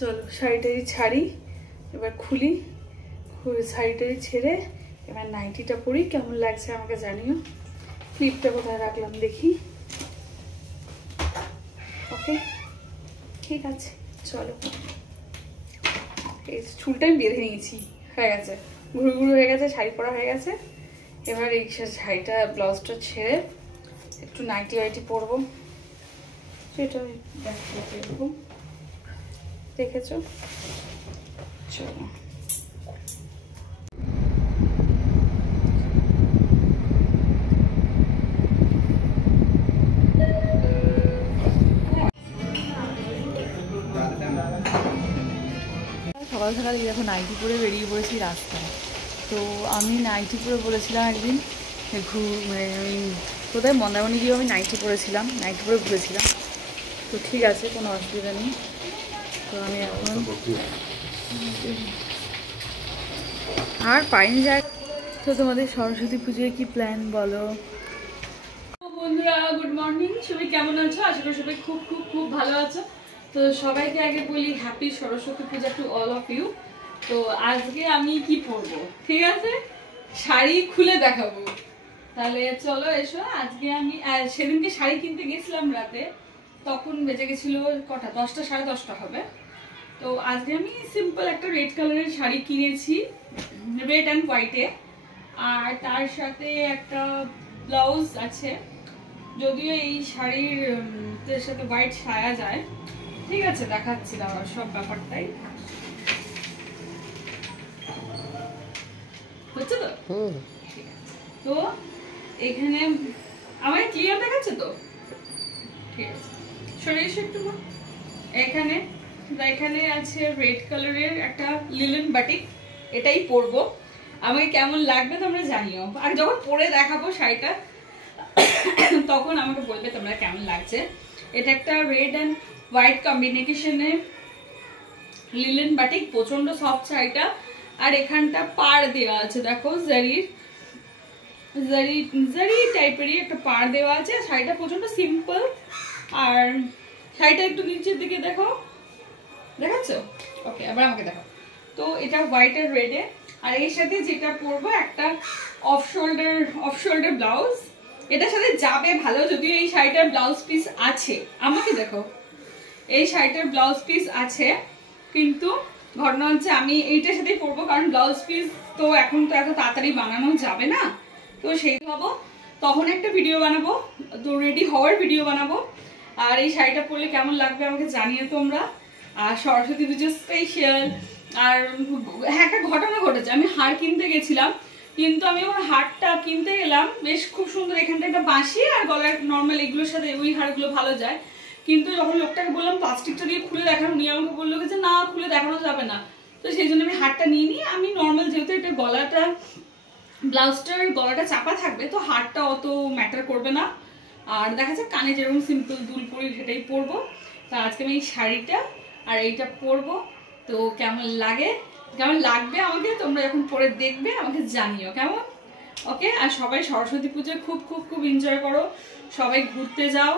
চলো শাড়িটাই ছাড়ি, এবার খুলি, শাড়িটাই ছেড়ে এবার নাইটিটা পরি। কেমন লাগছে আমাকে জানিও। ক্লিপটা কোথায় রাখলাম দেখি। ওকে ঠিক আছে, চলো। এই চুলটা আমি বেঁধে নিয়েছি, হয়ে গেছে, ঘুরু ঘুরু হয়ে গেছে, শাড়ি পরা হয়ে গেছে। এবার এই শাড়িটা ব্লাউজটা ছেড়ে একটু নাইটি ওয়াইটি পরবো। সেটা দেখো, দেখেছো? চলো সকাল সকাল দেখো নাইটি পরে বেরিয়ে পড়েছি রাস্তায়। তো আমি নাইটি পরে বলেছিলাম একদিন মানে আমি কোথায় মন্দারমণি গিয়েও আমি নাইটি পরেছিলাম, নাইটি পরে ঘুরেছিলাম। তো ঠিক আছে, কোনো অসুবিধা নেই। তো আমি এখন আর পাইনি যায়। তো তোমাদের সরস্বতী পুজোয় কি প্ল্যান বলো? বন্ধুরা গুড মর্নিং, সবাই কেমন আছো? আশা করি সবাই খুব খুব খুব ভালো আছো। তো সবাইকে আগে বলি happy Saraswati Puja to all of you. তো আজকে আমি কি পরবো, ঠিক আছে, শাড়ি খুলে দেখাবো। তাহলে চলো এসো। আজকে আমি সেদিনকে শাড়ি কিনতে গেছিলাম রাতে, তখন বেজে গেছিল কটা, 10টা 10:30 হবে। তো আজকে আমি সিম্পল একটা রেড কালারের শাড়ি কিনেছি, রেড অ্যান্ড হোয়াইটে, আর তার সাথে একটা ব্লাউজ আছে। যদিও এই শাড়ির সাথে হোয়াইট সায়া যায়, ঠিক আছে দেখাচ্ছি দাঁড়াও সব ব্যাপারটাই। হচ্ছে তো? ঠিক আছে। তো এখানে আমার ক্লিয়ার দেখাচ্ছে তো? ঠিক আছে, সরে এসো একটু। এখানে আছে রেড কালারের একটা লিলেন বাটিক, এটাই পরবো। আমাকে কেমন লাগবে তোমরা জানিও, আর যখন পরে দেখাবো শাড়িটা তখন আমাকে বলবে তোমরা কেমন লাগছে। এটা একটা রেড অ্যান্ড হোয়াইট কম্বিনেশনে লিলেন বাটিক, প্রচন্ড সফট শাড়িটা। আর এখানটা পাড় দেওয়া আছে, দেখো জারি টাইপেরই একটা পাড় দেওয়া আছে। শাড়িটা প্রচন্ড সিম্পল, আর শাড়িটা একটু নিচের দিকে দেখো, দেখাচ্ছ? ওকে, আবার আমাকে দেখো। তো এটা হোয়াইট আর রেডে, আর এর সাথে যেটা পরবো একটা অফ শোল্ডার ব্লাউজ। এটার সাথে যাবে ভালো, যদিও এই শাড়িটার ব্লাউজ পিস আছে। আমাকে দেখো, এই শাড়িটার ব্লাউজ পিস আছে, কিন্তু ঘটনা হচ্ছে আমি এইটার সাথেই পরবো, কারণ ব্লাউজ পিস তো এখন তো এত তাড়াতাড়ি বানানো যাবে না। তো সেই ভাবো তখন একটা ভিডিও বানাবো, তো রেডি হওয়ার ভিডিও বানাবো। আর এই শাড়িটা পরলে কেমন লাগবে আমাকে জানিয়ে তোমরা। আর সরস্বতী পুজো স্পেশাল। আর হ্যাঁ, একটা ঘটনা ঘটেছে, আমি হার কিনতে গেছিলাম, কিন্তু আমি আমার হারটা কিনতে গেলাম বেশ খুব সুন্দর, এখানটা একটা বাঁশি আর গলার নর্মাল এগুলোর সাথে ওই হারগুলো ভালো যায়। কিন্তু যখন লোকটাকে বললাম প্লাস্টিকটা দিয়ে খুলে দেখানো, উনি আমাকে বললো যে না খুলে দেখানো যাবে না। তো সেই জন্য আমি হারটা নিয়ে নিই। আমি নর্মাল যেহেতু এটা গলাটা, ব্লাউজটার গলাটা চাপা থাকবে, তো হারটা অত ম্যাটার করবে না। আর দেখা যাক কানে যেরকম সিম্পল দুল পরি সেটাই পরবো। তো আজকে আমি এই শাড়িটা আর এইটা পরবো। তো কেমন লাগবে আমাকে তোমরা যখন পরে দেখবে আমাকে জানিও কেমন। ওকে, আর সবাই সরস্বতী পুজো খুব খুব খুব এনজয় করো, সবাই ঘুরতে যাও,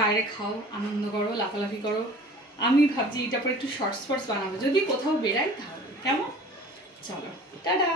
বাইরে খাও, আনন্দ করো, লাফালাফি করো। আমি ভাবছি এটা পরে একটু শর্টস বানাবো, যদি কোথাও বেরাই তাহলে। কেমন? চলো টাটা।